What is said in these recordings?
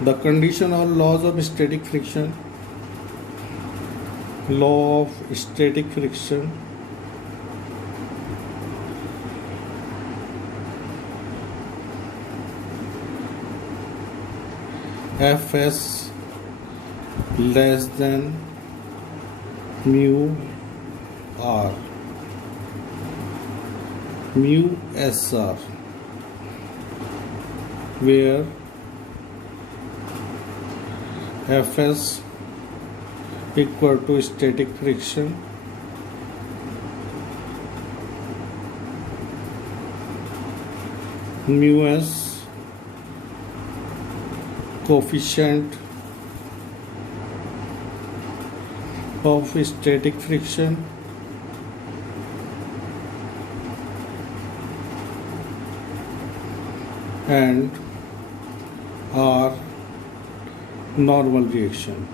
The condition or laws of static friction. Law of static friction. Fs less than mu r, mu sr, where Fs equal to static friction, mu s coefficient of static friction, and R normal reaction.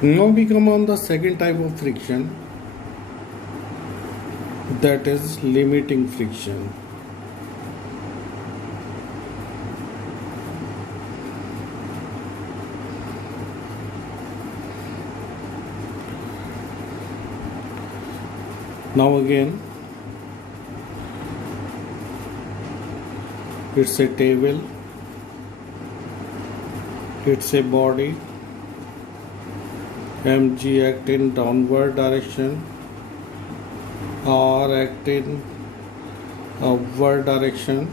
Now we come on the second type of friction, that is limiting friction. Now again, it's a table, it's a body, mg act in downward direction, r act in upward direction,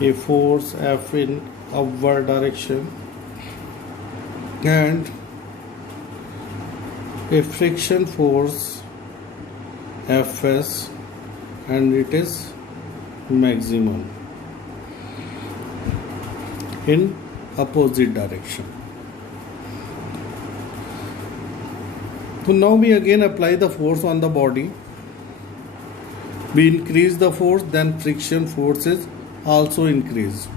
a force F in upward direction, and a friction force Fs, and it is maximum in opposite direction. So now we again apply the force on the body. We increase the force, then friction forces also increase.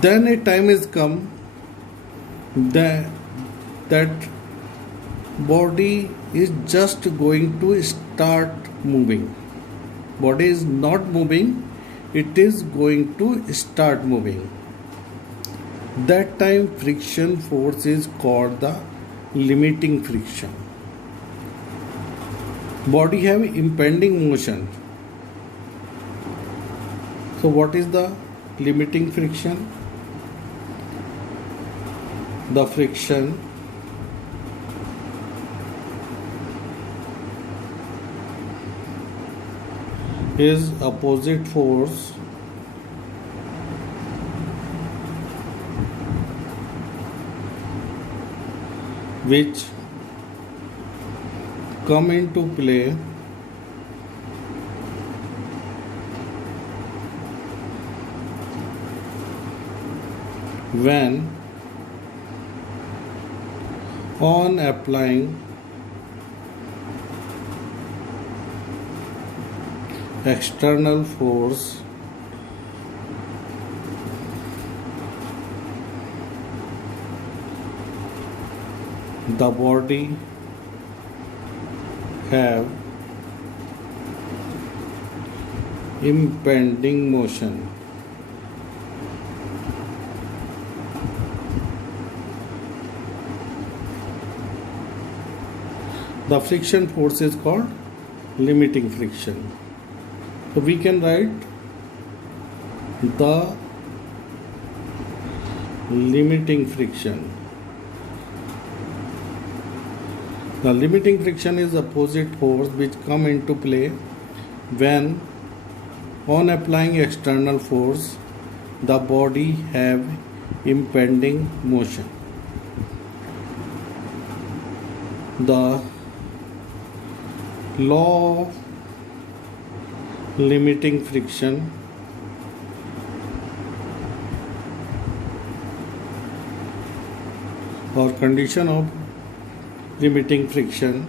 Then a time is come that body is just going to start moving. Body is not moving, it is going to start moving. That time friction force is called the limiting friction. Body have impending motion. So what is the limiting friction? The friction is opposite force which come into play when on applying external force the body have impending motion. The friction force is called limiting friction. So we can write the limiting friction. The limiting friction is opposite force which come into play when on applying external force the body have impending motion. The law of limiting friction or condition of limiting friction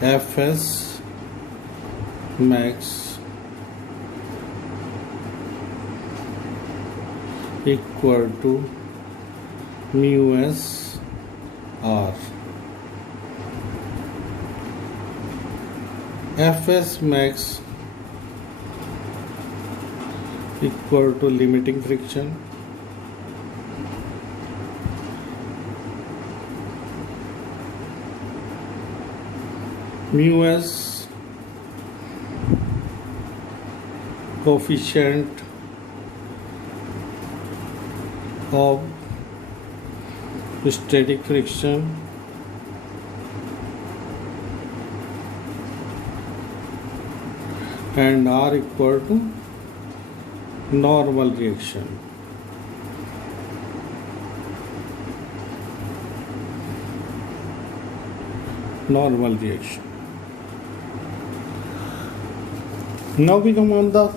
Fs max equal to mu s R. Fs max equal to limiting friction mu s coefficient of static friction and R equal to normal reaction. Normal reaction. Now we come on the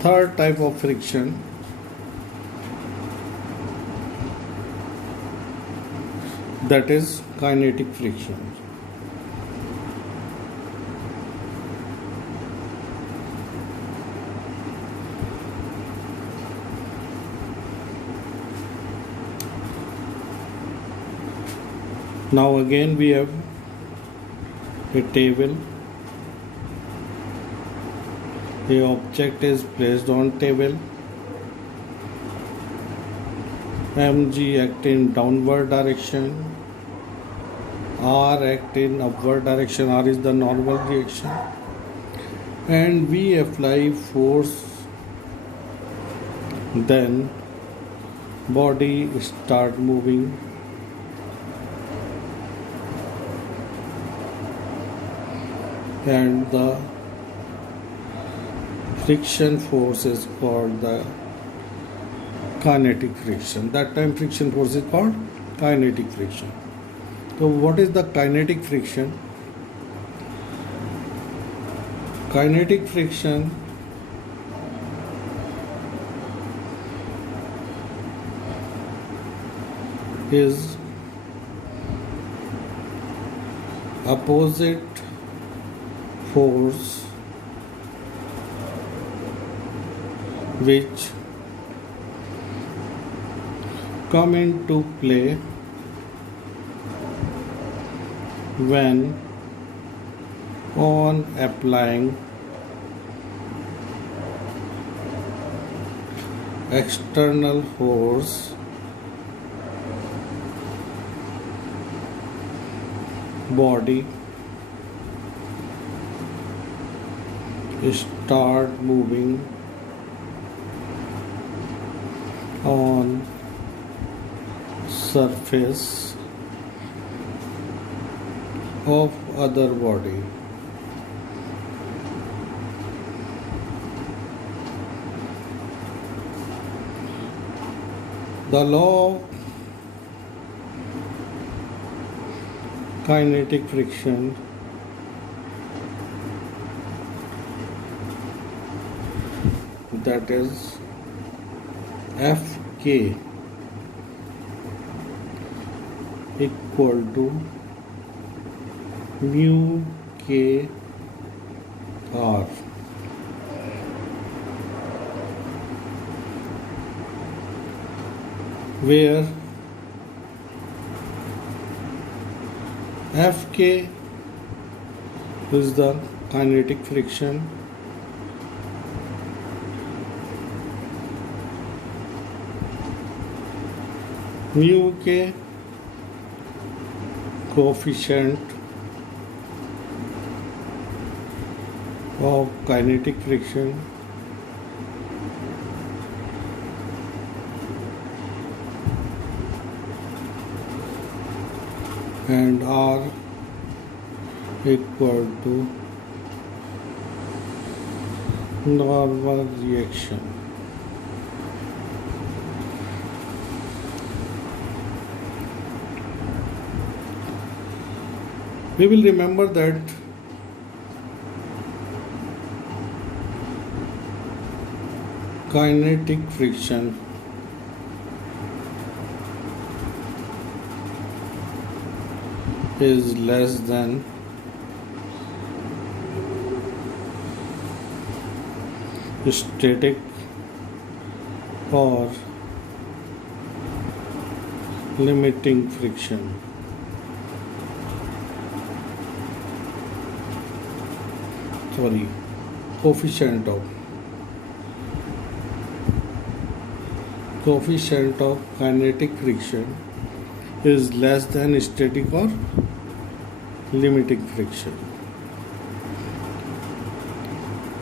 third type of friction, that is kinetic friction. Now again we have a table. The object is placed on table. Mg act in downward direction. R act in upward direction. R is the normal reaction. And we apply force. Then body start moving. And the friction force is called the kinetic friction. That time friction force is called kinetic friction. So what is the kinetic friction? Kinetic friction is opposite force which come into play when on applying external force, body start moving on surface of other body. The law of kinetic friction that is Fk equal to mu k r, where Fk is the kinetic friction, mu k coefficient of kinetic friction, and R equal to normal reaction. We will remember that kinetic friction is less than static or limiting friction. Sorry, coefficient of kinetic friction is less than static or limiting friction.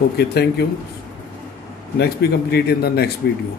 Okay, thank you. Next we complete in the next video.